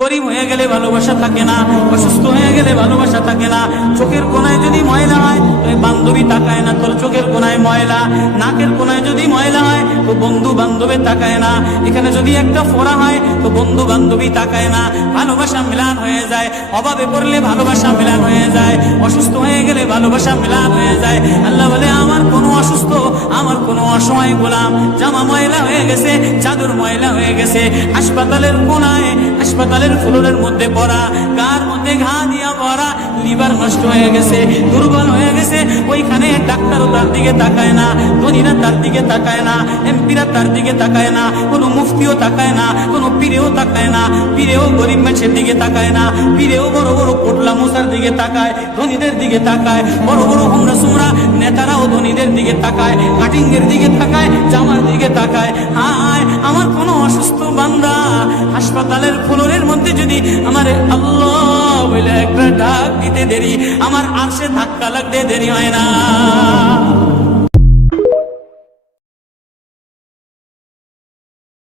গরিব হয়ে গেলে ভালোবাসা থাকে না, অসুস্থ হয়ে গেলে ভালোবাসা থাকে না। চোখের কোনায় যদি ময়লা হয় তো বান্ধবী তাকায় না তোর চোখের কোনায় ময়লা, নাকের কোনায় যদি ময়লা হয় তো বন্ধু বান্ধবী তাকায় না, এখানে যদি একটা ফোড়া হয় তো বন্ধু বান্ধবী তাকায় না। ভালোবাসা মিলান হয়ে যায়, অভাবে পড়লে ভালোবাসা মিলান হয়ে যায়, অসুস্থ হয়ে গেলে ভালোবাসা মিলান হয়ে যায়। আল্লাহ বলে আমার কোনো অসুস্থ, আমার কোনো অসহায় গোলাম জামা ময়লা হয়ে গেছে, চাদর ময়লা হয়ে গেছে, হাসপাতালের কোনায়, হাসপাতালের ফ্লোরের মধ্যে পড়া, গার মধ্যে ঘা দিয়া পড়া, লিভার নষ্ট হয়ে গেছে, দুর্বল হয়ে গেছে, ওইখানে ডাক্তারও তার দিকে তাকায় না, ধনীরা তার দিকে তাকায় না, এমপিরা তার দিকে তাকায় না, কোনো মুফতিও তাকায় না, কোনো পীরেও তাকায় না, পীরেও গরিব মানুষের দিকে তাকায় না, পীরেও বড় বড় কোটলা মোসার দিকে তাকায়, ধনীদের দিকে তাকায়, বড় বড় হুমরা সুমরা নেতারাও ধনীদের দিকে তাকায়, কাটিংয়ের দিকে তাকায়, জামার দিকে তাকায়। হায় আমার কোনো অসুস্থ বান্দা হাসপাতালের ফ্লোরের মধ্যে যদি আমার আল্লাহ বলে একটা ডাক দিতে দেরি, আমার আরশে ধাক্কা লাগতে দেরি হয় না।